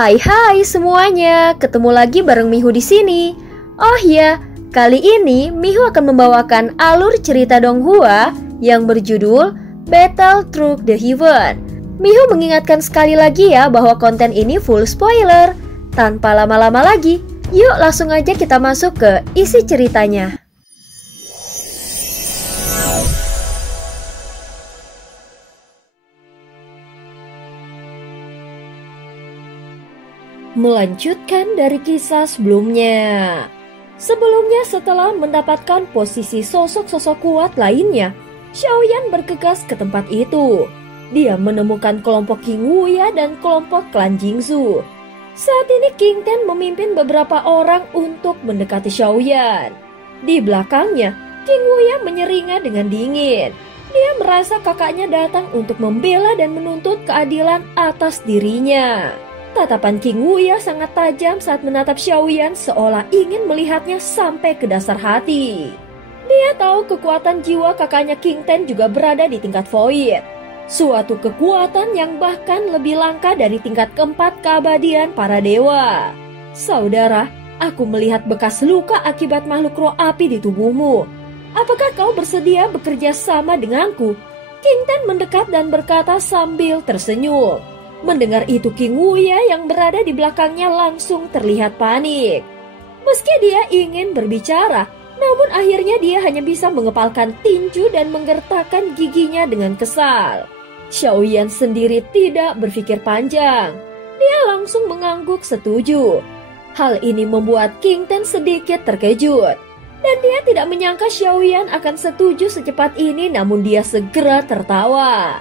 Hai semuanya, ketemu lagi bareng Mihu di sini. Oh ya, kali ini Mihu akan membawakan alur cerita Donghua yang berjudul Battle Through the Heaven. Mihu mengingatkan sekali lagi ya bahwa konten ini full spoiler. Tanpa lama-lama lagi, yuk langsung aja kita masuk ke isi ceritanya. Melanjutkan dari kisah sebelumnya. Sebelumnya setelah mendapatkan posisi sosok-sosok kuat lainnya, Xiaoyan bergegas ke tempat itu. Dia menemukan kelompok King Wuya dan kelompok klan Jingzhu. Saat ini King Ten memimpin beberapa orang untuk mendekati Xiaoyan. Di belakangnya, King Wuya menyeringai dengan dingin. Dia merasa kakaknya datang untuk membela dan menuntut keadilan atas dirinya. Tatapan King Wuya sangat tajam saat menatap Xiaoyan seolah ingin melihatnya sampai ke dasar hati. Dia tahu kekuatan jiwa kakaknya King Ten juga berada di tingkat void. Suatu kekuatan yang bahkan lebih langka dari tingkat keempat keabadian para dewa. Saudara, aku melihat bekas luka akibat makhluk roh api di tubuhmu. Apakah kau bersedia bekerja sama denganku? King Ten mendekat dan berkata sambil tersenyum. Mendengar itu King Wuya yang berada di belakangnya langsung terlihat panik. Meski dia ingin berbicara, namun akhirnya dia hanya bisa mengepalkan tinju dan menggertakkan giginya dengan kesal. Xiaoyan sendiri tidak berpikir panjang. Dia langsung mengangguk setuju. Hal ini membuat King Ten sedikit terkejut. Dan dia tidak menyangka Xiaoyan akan setuju secepat ini, namun dia segera tertawa.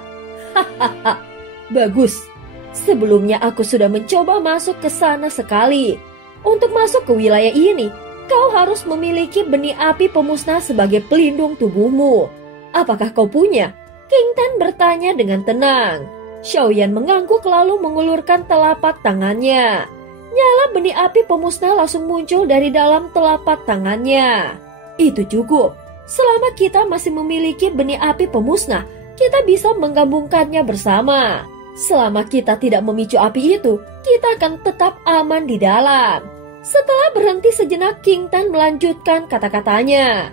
Hahaha, bagus. Sebelumnya aku sudah mencoba masuk ke sana sekali. Untuk masuk ke wilayah ini, kau harus memiliki benih api pemusnah sebagai pelindung tubuhmu. Apakah kau punya? King Ten bertanya dengan tenang. Xiaoyan mengangguk lalu mengulurkan telapak tangannya. Nyala benih api pemusnah langsung muncul dari dalam telapak tangannya. Itu cukup. Selama kita masih memiliki benih api pemusnah, kita bisa menggabungkannya bersama. Selama kita tidak memicu api itu, kita akan tetap aman di dalam. Setelah berhenti sejenak, King Ten melanjutkan kata-katanya.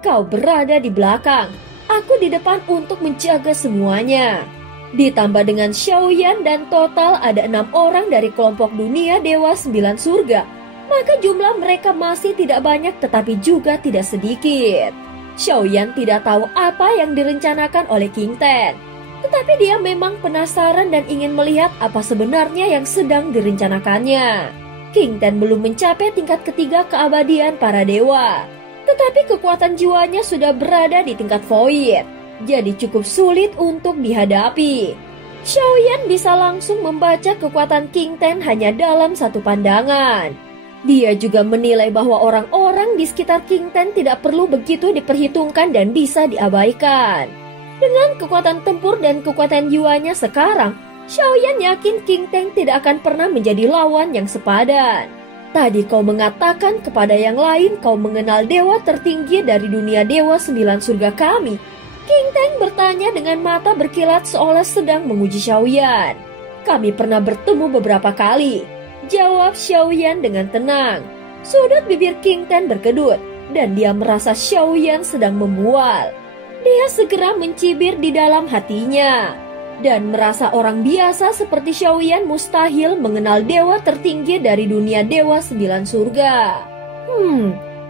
Kau berada di belakang, aku di depan untuk menjaga semuanya. Ditambah dengan Xiaoyan dan total ada 6 orang dari kelompok dunia Dewa 9 Surga, maka jumlah mereka masih tidak banyak tetapi juga tidak sedikit. Xiaoyan tidak tahu apa yang direncanakan oleh King Ten. Tetapi dia memang penasaran dan ingin melihat apa sebenarnya yang sedang direncanakannya. King Ten belum mencapai tingkat ketiga keabadian para dewa. Tetapi kekuatan jiwanya sudah berada di tingkat void. Jadi cukup sulit untuk dihadapi. Xiaoyan bisa langsung membaca kekuatan King Ten hanya dalam satu pandangan. Dia juga menilai bahwa orang-orang di sekitar King Ten tidak perlu begitu diperhitungkan dan bisa diabaikan. Dengan kekuatan tempur dan kekuatan jiwanya sekarang, Xiaoyan yakin King Ten tidak akan pernah menjadi lawan yang sepadan. Tadi kau mengatakan kepada yang lain kau mengenal dewa tertinggi dari dunia Dewa 9 Surga kami. King Ten bertanya dengan mata berkilat seolah sedang menguji Xiaoyan. Kami pernah bertemu beberapa kali, jawab Xiaoyan dengan tenang. Sudut bibir King Ten berkedut dan dia merasa Xiaoyan sedang membual. Dia segera mencibir di dalam hatinya dan merasa orang biasa seperti Xiaoyan mustahil mengenal dewa tertinggi dari dunia Dewa 9 Surga.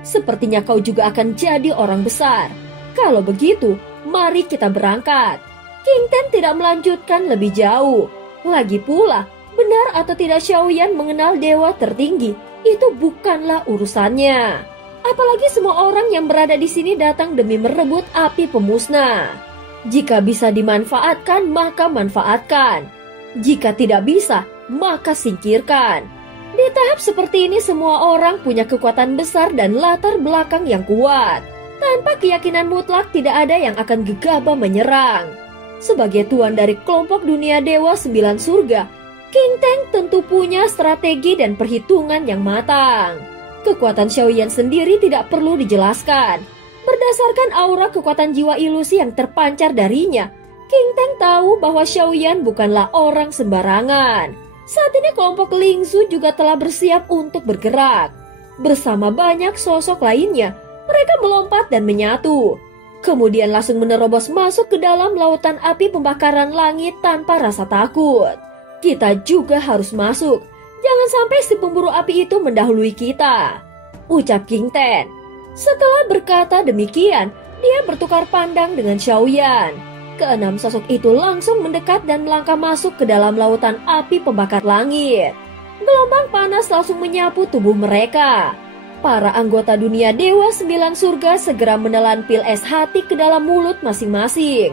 Sepertinya kau juga akan jadi orang besar. Kalau begitu, mari kita berangkat. King Ten tidak melanjutkan lebih jauh. Lagi pula, benar atau tidak Xiaoyan mengenal dewa tertinggi, itu bukanlah urusannya. Apalagi semua orang yang berada di sini datang demi merebut api pemusnah. Jika bisa dimanfaatkan, maka manfaatkan. Jika tidak bisa, maka singkirkan. Di tahap seperti ini semua orang punya kekuatan besar dan latar belakang yang kuat. Tanpa keyakinan mutlak tidak ada yang akan gegabah menyerang. Sebagai tuan dari kelompok dunia Dewa 9 Surga, King Ten tentu punya strategi dan perhitungan yang matang. Kekuatan Xiaoyan sendiri tidak perlu dijelaskan. Berdasarkan aura kekuatan jiwa ilusi yang terpancar darinya, King Ten tahu bahwa Xiaoyan bukanlah orang sembarangan. Saat ini kelompok Lingzu juga telah bersiap untuk bergerak. Bersama banyak sosok lainnya, mereka melompat dan menyatu. Kemudian langsung menerobos masuk ke dalam lautan api pembakaran langit tanpa rasa takut. Kita juga harus masuk. Jangan sampai si pemburu api itu mendahului kita, ucap King Ten. Setelah berkata demikian, dia bertukar pandang dengan Xiaoyan. Keenam sosok itu langsung mendekat dan melangkah masuk ke dalam lautan api pembakar langit. Gelombang panas langsung menyapu tubuh mereka. Para anggota dunia Dewa 9 Surga segera menelan pil es hati ke dalam mulut masing-masing.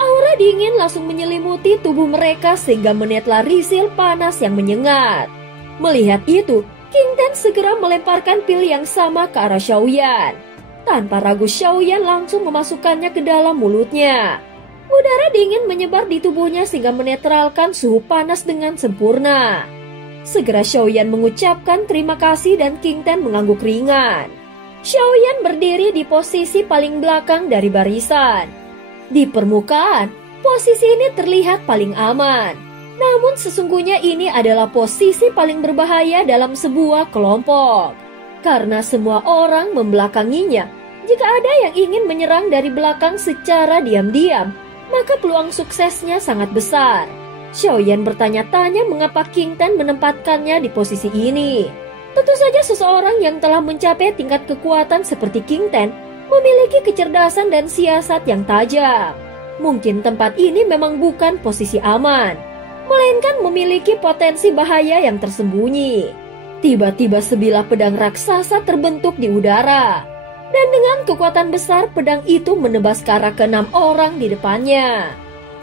Aura dingin langsung menyelimuti tubuh mereka sehingga menetla risil panas yang menyengat. Melihat itu, King Ten segera melemparkan pil yang sama ke arah Xiaoyan. Tanpa ragu Xiaoyan langsung memasukkannya ke dalam mulutnya. Udara dingin menyebar di tubuhnya sehingga menetralkan suhu panas dengan sempurna. Segera Xiaoyan mengucapkan terima kasih dan King Ten mengangguk ringan. Xiaoyan berdiri di posisi paling belakang dari barisan. Di permukaan, posisi ini terlihat paling aman. Namun sesungguhnya ini adalah posisi paling berbahaya dalam sebuah kelompok. Karena semua orang membelakanginya, jika ada yang ingin menyerang dari belakang secara diam-diam, maka peluang suksesnya sangat besar. Xiaoyan bertanya-tanya mengapa King Ten menempatkannya di posisi ini. Tentu saja seseorang yang telah mencapai tingkat kekuatan seperti King Ten memiliki kecerdasan dan siasat yang tajam. Mungkin tempat ini memang bukan posisi aman, melainkan memiliki potensi bahaya yang tersembunyi. Tiba-tiba sebilah pedang raksasa terbentuk di udara. Dan dengan kekuatan besar pedang itu menebas ke arah ke-6 orang di depannya.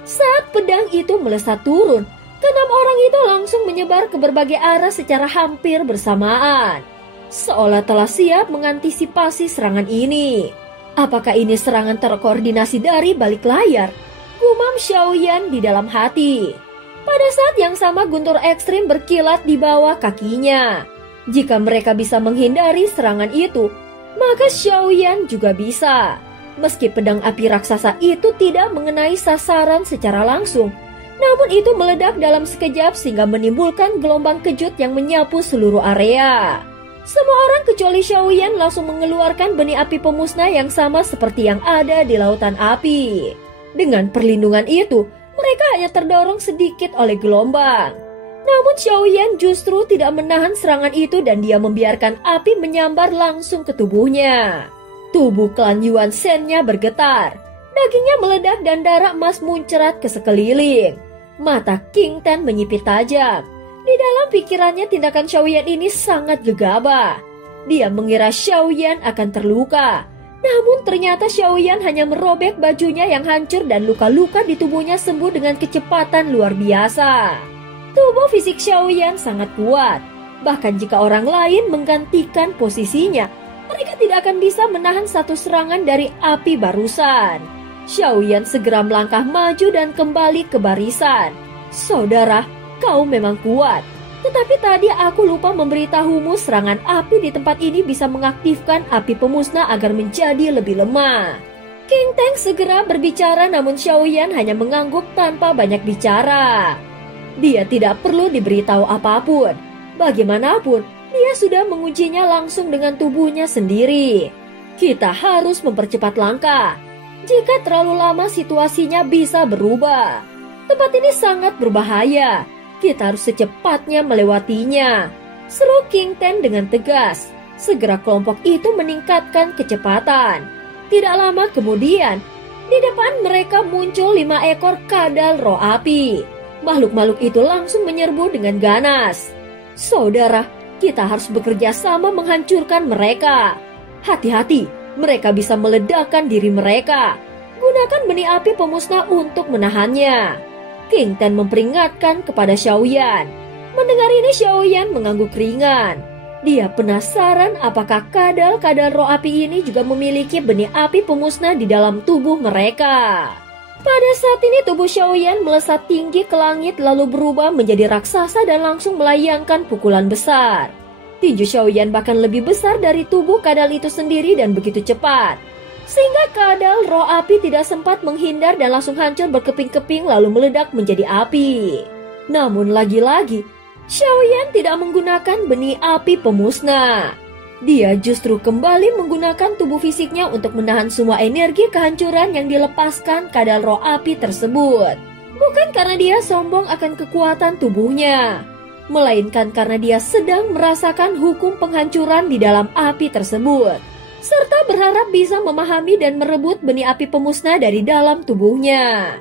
Saat pedang itu melesat turun, ke-6 orang itu langsung menyebar ke berbagai arah secara hampir bersamaan. Seolah telah siap mengantisipasi serangan ini. Apakah ini serangan terkoordinasi dari balik layar? Gumam Xiaoyan di dalam hati. Pada saat yang sama guntur ekstrim berkilat di bawah kakinya. Jika mereka bisa menghindari serangan itu, maka Xiaoyan juga bisa. Meski pedang api raksasa itu tidak mengenai sasaran secara langsung, namun itu meledak dalam sekejap sehingga menimbulkan gelombang kejut yang menyapu seluruh area. Semua orang kecuali Xiaoyan langsung mengeluarkan benih api pemusnah yang sama seperti yang ada di lautan api. Dengan perlindungan itu, mereka hanya terdorong sedikit oleh gelombang. Namun Xiaoyan justru tidak menahan serangan itu dan dia membiarkan api menyambar langsung ke tubuhnya. Tubuh klan Yuan Shen-nya bergetar. Dagingnya meledak dan darah emas muncrat ke sekeliling. Mata King Ten menyipit tajam. Di dalam pikirannya tindakan Xiaoyan ini sangat gegabah. Dia mengira Xiaoyan akan terluka. Namun ternyata Xiaoyan hanya merobek bajunya yang hancur dan luka-luka di tubuhnya sembuh dengan kecepatan luar biasa. Tubuh fisik Xiaoyan sangat kuat. Bahkan jika orang lain menggantikan posisinya, mereka tidak akan bisa menahan satu serangan dari api barusan. Xiaoyan segera melangkah maju dan kembali ke barisan. Saudara, kau memang kuat. Tetapi tadi aku lupa memberitahumu serangan api di tempat ini bisa mengaktifkan api pemusnah agar menjadi lebih lemah. King Teng segera berbicara namun Xiaoyan hanya mengangguk tanpa banyak bicara. Dia tidak perlu diberitahu apapun. Bagaimanapun, dia sudah mengujinya langsung dengan tubuhnya sendiri. Kita harus mempercepat langkah. Jika terlalu lama situasinya bisa berubah. Tempat ini sangat berbahaya. Kita harus secepatnya melewatinya. Seru King Ten dengan tegas. Segera kelompok itu meningkatkan kecepatan. Tidak lama kemudian, di depan mereka muncul 5 ekor kadal roh api. Makhluk-makhluk itu langsung menyerbu dengan ganas. Saudara, kita harus bekerja sama menghancurkan mereka. Hati-hati, mereka bisa meledakkan diri mereka. Gunakan benih api pemusnah untuk menahannya. King Ten memperingatkan kepada Xiaoyan. Mendengar ini Xiaoyan mengangguk ringan. Dia penasaran apakah kadal-kadal roh api ini juga memiliki benih api pemusnah di dalam tubuh mereka. Pada saat ini tubuh Xiaoyan melesat tinggi ke langit lalu berubah menjadi raksasa dan langsung melayangkan pukulan besar. Tinju Xiaoyan bahkan lebih besar dari tubuh kadal itu sendiri dan begitu cepat. Sehingga kadal roh api tidak sempat menghindar dan langsung hancur berkeping-keping lalu meledak menjadi api. Namun lagi-lagi, Xiaoyan tidak menggunakan benih api pemusnah. Dia justru kembali menggunakan tubuh fisiknya untuk menahan semua energi kehancuran yang dilepaskan kadal roh api tersebut. Bukan karena dia sombong akan kekuatan tubuhnya, melainkan karena dia sedang merasakan hukum penghancuran di dalam api tersebut, serta berharap bisa memahami dan merebut benih api pemusnah dari dalam tubuhnya.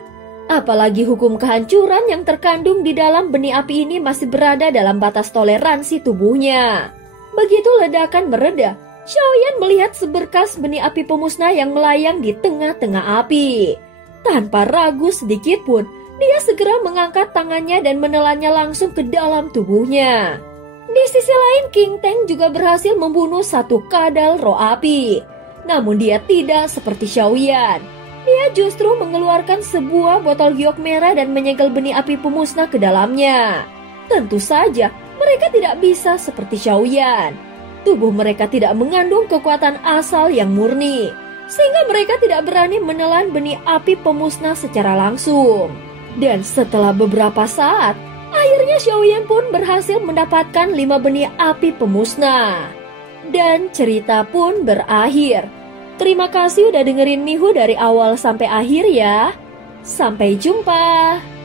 Apalagi hukum kehancuran yang terkandung di dalam benih api ini masih berada dalam batas toleransi tubuhnya. Begitu ledakan mereda, Xiaoyan melihat seberkas benih api pemusnah yang melayang di tengah-tengah api. Tanpa ragu sedikit pun, dia segera mengangkat tangannya dan menelannya langsung ke dalam tubuhnya. Di sisi lain, King Teng juga berhasil membunuh satu kadal roh api. Namun dia tidak seperti Xiaoyan. Dia justru mengeluarkan sebuah botol giok merah dan menyegel benih api pemusnah ke dalamnya. Tentu saja, mereka tidak bisa seperti Xiaoyan. Tubuh mereka tidak mengandung kekuatan asal yang murni, sehingga mereka tidak berani menelan benih api pemusnah secara langsung. Dan setelah beberapa saat, akhirnya Xiaoyan pun berhasil mendapatkan 5 benih api pemusnah. Dan cerita pun berakhir. Terima kasih udah dengerin Mihu dari awal sampai akhir ya. Sampai jumpa.